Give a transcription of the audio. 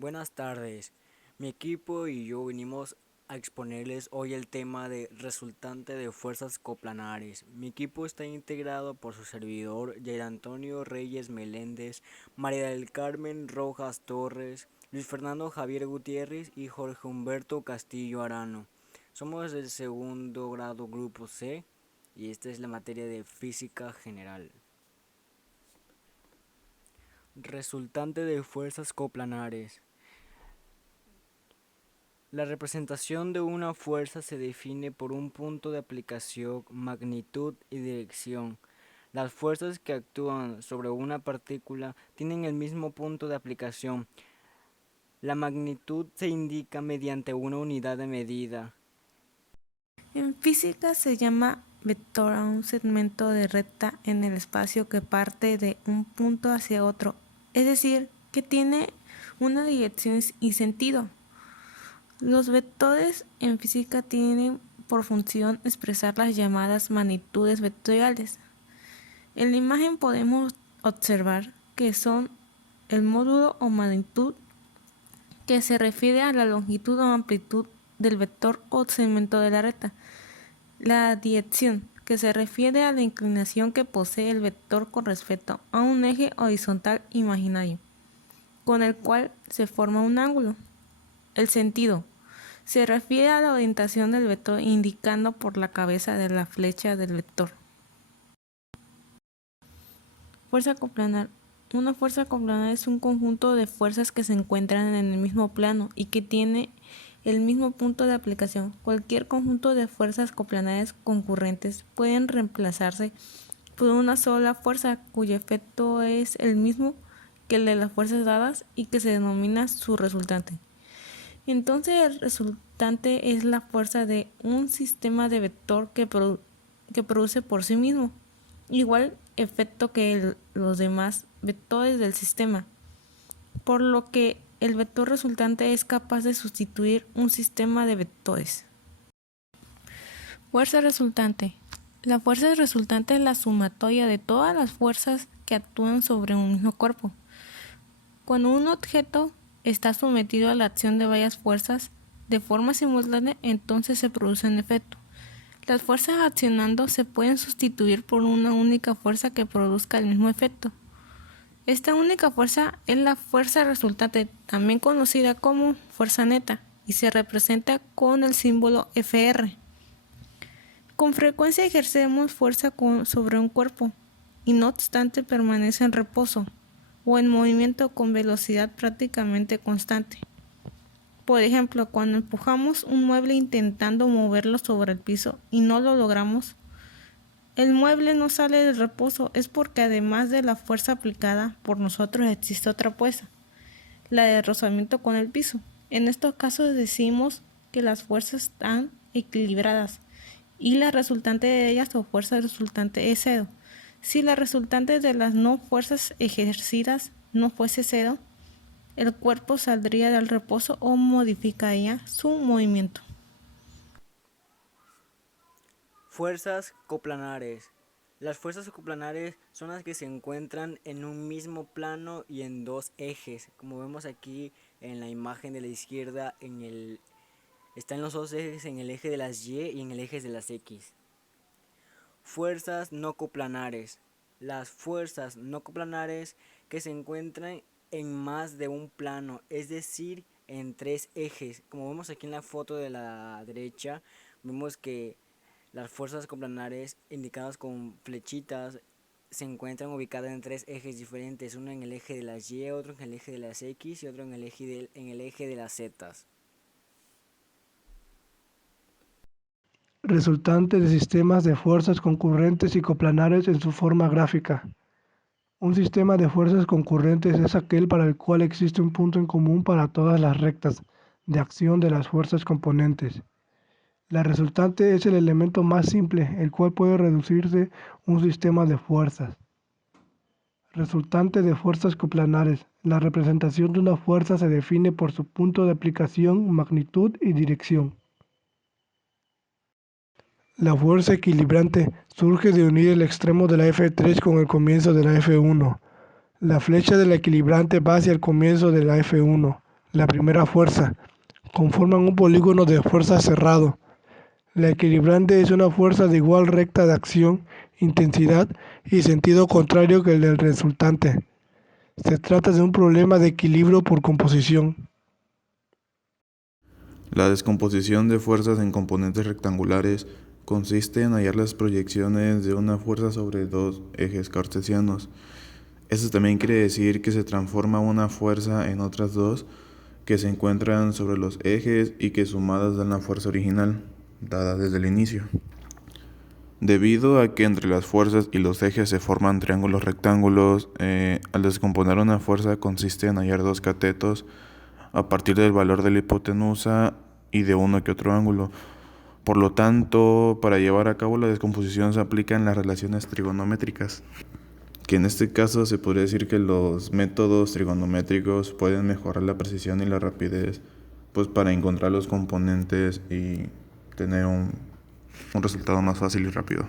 Buenas tardes. Mi equipo y yo venimos a exponerles hoy el tema de resultante de fuerzas coplanares. Mi equipo está integrado por su servidor, Jair Antonio Reyes Meléndez, María del Carmen Rojas Torres, Luis Fernando Javier Gutiérrez y Jorge Humberto Castillo Arano. Somos del segundo grado Grupo C y esta es la materia de Física General. Resultante de fuerzas coplanares. La representación de una fuerza se define por un punto de aplicación, magnitud y dirección. Las fuerzas que actúan sobre una partícula tienen el mismo punto de aplicación. La magnitud se indica mediante una unidad de medida. En física se llama vector a un segmento de recta en el espacio que parte de un punto hacia otro, es decir, que tiene una dirección y sentido. Los vectores en física tienen por función expresar las llamadas magnitudes vectoriales. En la imagen podemos observar que son el módulo o magnitud, que se refiere a la longitud o amplitud del vector o segmento de la recta. La dirección, que se refiere a la inclinación que posee el vector con respecto a un eje horizontal imaginario, con el cual se forma un ángulo. El sentido, se refiere a la orientación del vector indicando por la cabeza de la flecha del vector. Fuerza coplanar. Una fuerza coplanar es un conjunto de fuerzas que se encuentran en el mismo plano y que tiene el mismo punto de aplicación. Cualquier conjunto de fuerzas coplanares concurrentes pueden reemplazarse por una sola fuerza cuyo efecto es el mismo que el de las fuerzas dadas y que se denomina su resultante. Entonces el resultante es la fuerza de un sistema de vector que produce por sí mismo igual efecto que los demás vectores del sistema, por lo que el vector resultante es capaz de sustituir un sistema de vectores. Fuerza resultante. La fuerza resultante es la sumatoria de todas las fuerzas que actúan sobre un mismo cuerpo. Cuando un objeto está sometido a la acción de varias fuerzas de forma simultánea, entonces se produce un efecto. Las fuerzas accionando se pueden sustituir por una única fuerza que produzca el mismo efecto. Esta única fuerza es la fuerza resultante, también conocida como fuerza neta, y se representa con el símbolo Fr. Con frecuencia ejercemos fuerza sobre un cuerpo, y no obstante permanece en reposo o en movimiento con velocidad prácticamente constante. Por ejemplo, cuando empujamos un mueble intentando moverlo sobre el piso y no lo logramos, el mueble no sale del reposo, es porque además de la fuerza aplicada por nosotros existe otra fuerza, la de rozamiento con el piso. En estos casos decimos que las fuerzas están equilibradas y la resultante de ellas o fuerza resultante es cero. Si la resultante de las no fuerzas ejercidas no fuese cero, el cuerpo saldría del reposo o modificaría su movimiento. Fuerzas coplanares. Las fuerzas coplanares son las que se encuentran en un mismo plano y en dos ejes. Como vemos aquí en la imagen de la izquierda, están los dos ejes en el eje de las Y y en el eje de las X. Fuerzas no coplanares. Las fuerzas no coplanares que se encuentran en más de un plano, es decir, en tres ejes. Como vemos aquí en la foto de la derecha, vemos que las fuerzas coplanares indicadas con flechitas se encuentran ubicadas en tres ejes diferentes, uno en el eje de las Y, otro en el eje de las X y otro en el eje de las Z. Resultante de sistemas de fuerzas concurrentes y coplanares en su forma gráfica. Un sistema de fuerzas concurrentes es aquel para el cual existe un punto en común para todas las rectas de acción de las fuerzas componentes. La resultante es el elemento más simple, el cual puede reducirse un sistema de fuerzas. Resultante de fuerzas coplanares. La representación de una fuerza se define por su punto de aplicación, magnitud y dirección. La fuerza equilibrante surge de unir el extremo de la F3 con el comienzo de la F1. La flecha de la equilibrante va hacia el comienzo de la F1. La primera fuerza. Conforman un polígono de fuerza cerrado. La equilibrante es una fuerza de igual recta de acción, intensidad y sentido contrario que el del resultante. Se trata de un problema de equilibrio por composición. La descomposición de fuerzas en componentes rectangulares consiste en hallar las proyecciones de una fuerza sobre dos ejes cartesianos. Esto también quiere decir que se transforma una fuerza en otras dos que se encuentran sobre los ejes y que sumadas dan la fuerza original, dada desde el inicio. Debido a que entre las fuerzas y los ejes se forman triángulos rectángulos, al descomponer una fuerza consiste en hallar dos catetos a partir del valor de la hipotenusa y de uno que otro ángulo. Por lo tanto, para llevar a cabo la descomposición se aplican las relaciones trigonométricas, que en este caso se podría decir que los métodos trigonométricos pueden mejorar la precisión y la rapidez, pues para encontrar los componentes y tener un resultado más fácil y rápido.